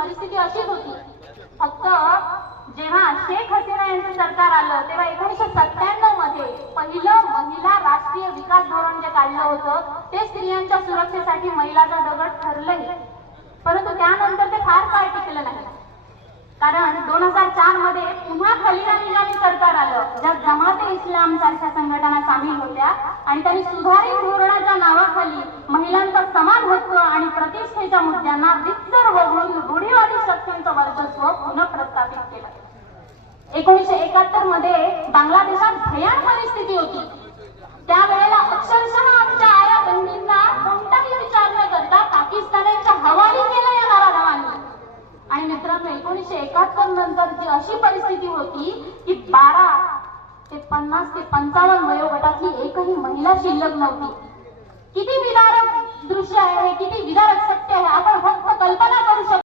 परिस्थिती अशीच होती. फक्त जेव्हा शेख हसीना यांचं सरकार आलं तेव्हा 1997 मध्ये पहिलं महिला राष्ट्रीय विकास धोरण जे काढलं होतं ते स्त्रियांच्या सुरक्षेसाठी महिलाचा दगड ठरलंही, परंतु त्यानंतर ते फार काळ टिकलं नाही. कारण 2004 मध्ये पुन्हा खलिदा निजामी सरकार आलं, ज्यात जमाते इस्लाम सारख्या संघटना सामील होत्या आणि त्यांनी सुधारित धोरणाच्या नावाखाली महिलांचा समान हक्क आणि प्रतिष्ठेच्या मुद्द्यांना विस्तर वगळून रूढीवादी शक्तींचं वर्चस्व पुन्हा प्रस्थापित केलं. 1971 मध्ये बांगलादेशात भयानक परिस्थिती होती. त्यावेळेला अक्षरशः आमच्या आया बहिणींना कोणताही विचार न करता पाकिस्तानाच्या हवाली केलं या नाराधावांनी. आणि मित्रांनो, 1971 नंतरची अशी परिस्थिती होती की 12 ते 50 ते 55 वयोगटातली एकही महिला शिल्लक नव्हती. किती विदारक दृश्य आहे, किती विदारक सत्य आहे, आपण फक्त कल्पना करू शकतो.